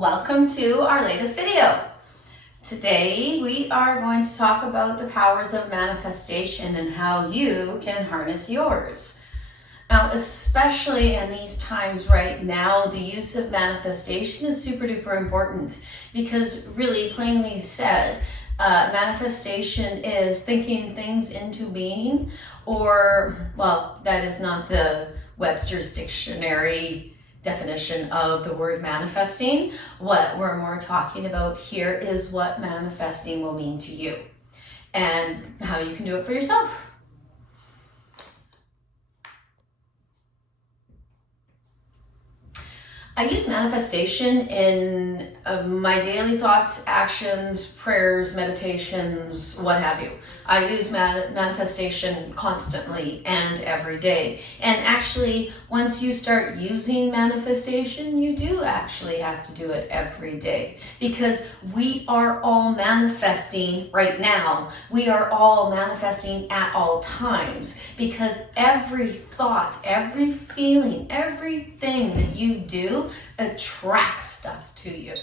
Welcome to our latest video. Today we are going to talk about the powers of manifestation and how you can harness yours. Now, especially in these times right now, the use of manifestation is super duper important because really, plainly said, manifestation is thinking things into being, or, well, that is not the Webster's dictionary definition of the word manifesting. What we're more talking about here is what manifesting will mean to you and how you can do it for yourself. I use manifestation in my daily thoughts, actions, prayers, meditations, what have you. I use manifestation constantly and every day. And actually, once you start using manifestation, you do actually have to do it every day because we are all manifesting right now. We are all manifesting at all times because every thought, every feeling, everything that you do attracts stuff to you.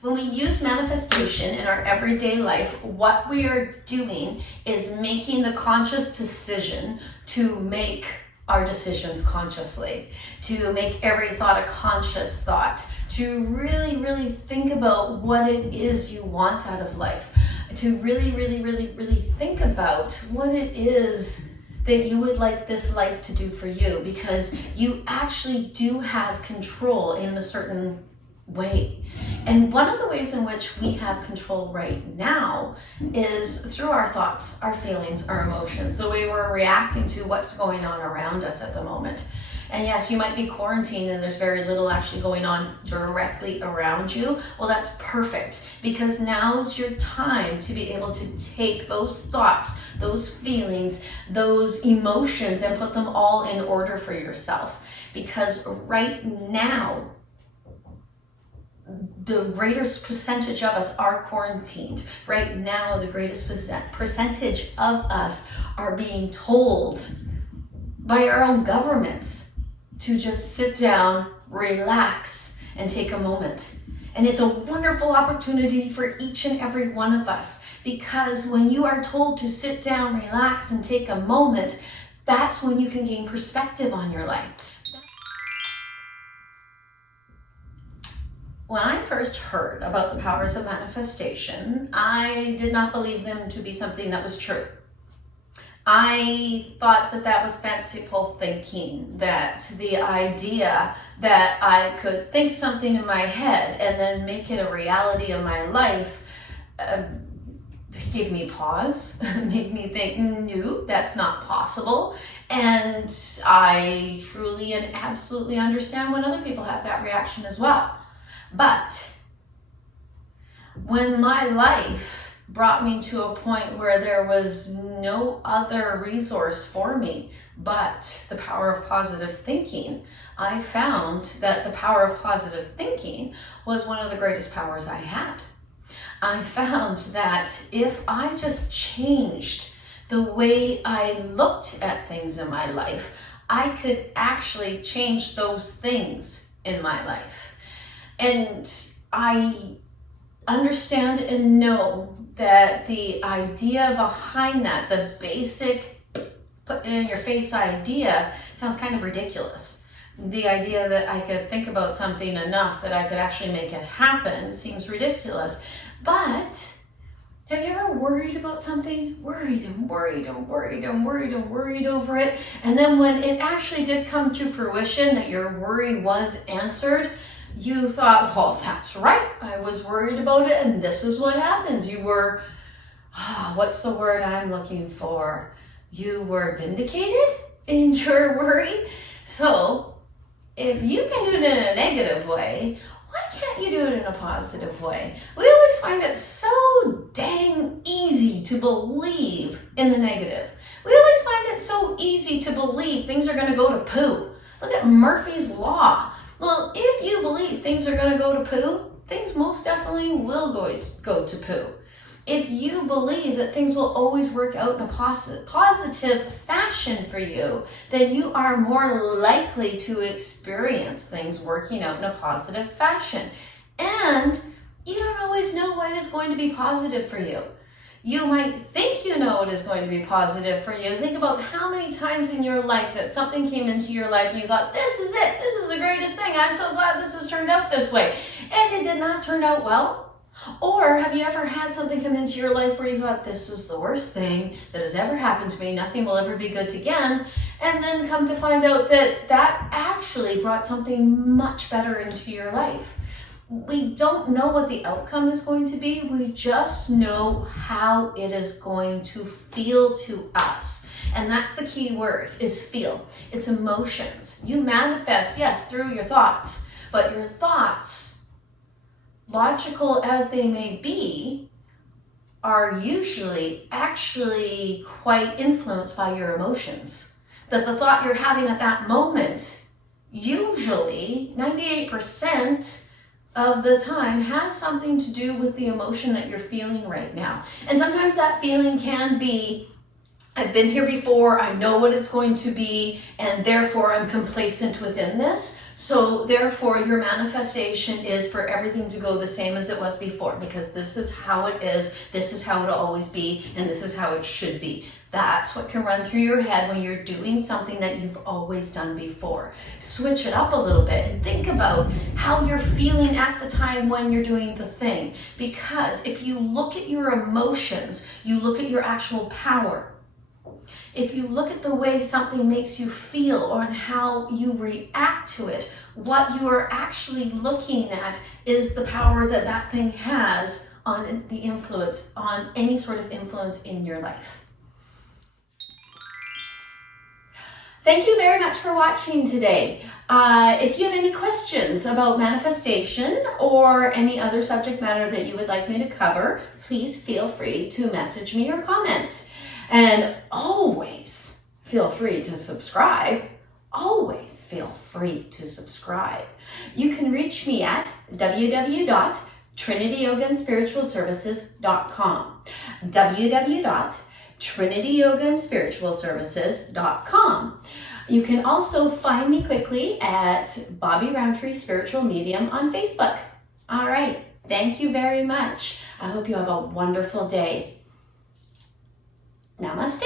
When we use manifestation in our everyday life, what we are doing is making the conscious decision to make our decisions consciously, to make every thought a conscious thought, to really think about what it is you want out of life, to really think about what it is that you would like this life to do for you, because you actually do have control in a certain way. And one of the ways in which we have control right now is through our thoughts, our feelings, our emotions, the way we're reacting to what's going on around us at the moment. And yes, you might be quarantined and there's very little actually going on directly around you. Well, that's perfect, because now's your time to be able to take those thoughts, those feelings, those emotions, and put them all in order for yourself. Because right now, the greatest percentage of us are quarantined. Right now, the greatest percentage of us are being told by our own governments to just sit down, relax, and take a moment. And it's a wonderful opportunity for each and every one of us, because when you are told to sit down, relax, and take a moment, that's when you can gain perspective on your life. When I first heard about the powers of manifestation, I did not believe them to be something that was true. I thought that that was fanciful thinking, that the idea that I could think something in my head and then make it a reality in my life gave me pause, made me think, no, that's not possible. And I truly and absolutely understand when other people have that reaction as well. But when my life brought me to a point where there was no other resource for me but the power of positive thinking, I found that the power of positive thinking was one of the greatest powers I had. I found that if I just changed the way I looked at things in my life, I could actually change those things in my life. And I understand and know that the idea behind that, the basic put in your face idea, sounds kind of ridiculous. The idea that I could think about something enough that I could actually make it happen seems ridiculous. But have you ever worried about something? Worried over it. And then when it actually did come to fruition that your worry was answered, you thought, well, that's right, I was worried about it and this is what happens. You were, what's the word I'm looking for? You were vindicated in your worry. So if you can do it in a negative way, why can't you do it in a positive way? We always find it so dang easy to believe in the negative. We always find it so easy to believe things are going to go to poo. Look at Murphy's Law. Well, if you believe things are going to go to poo, things most definitely will go to poo. If you believe that things will always work out in a positive fashion for you, then you are more likely to experience things working out in a positive fashion. And you don't always know what is going to be positive for you. You might think you know what is going to be positive for you. Think about how many times in your life that something came into your life and you thought, this is it, this is the greatest thing, I'm so glad this has turned out this way. And it did not turn out well. Or have you ever had something come into your life where you thought, this is the worst thing that has ever happened to me, nothing will ever be good again, and then come to find out that that actually brought something much better into your life? We don't know what the outcome is going to be, we just know how it is going to feel to us. And that's the key word, is feel. It's emotions. You manifest, yes, through your thoughts, but your thoughts, logical as they may be, are usually actually quite influenced by your emotions. That the thought you're having at that moment, usually 98% of the time, has something to do with the emotion that you're feeling right now. And sometimes that feeling can be, I've been here before, I know what it's going to be, and therefore I'm complacent within this. So therefore your manifestation is for everything to go the same as it was before, because this is how it is, this is how it'll always be, and this is how it should be. That's what can run through your head when you're doing something that you've always done before. Switch it up a little bit and think about how you're feeling at the time when you're doing the thing. Because if you look at your emotions, you look at your actual power. If you look at the way something makes you feel or how you react to it, what you are actually looking at is the power that that thing has on the influence, on any sort of influence in your life. Thank you very much for watching today. If you have any questions about manifestation or any other subject matter that you would like me to cover, please feel free to message me or comment. And always feel free to subscribe. Always feel free to subscribe. You can reach me at www.trinityyogaandspiritualservices.com. www.trinityyogaandspiritualservices.com. You can also find me quickly at Bobbi Rowntree Spiritual Medium on Facebook. All right, thank you very much. I hope you have a wonderful day. Namaste.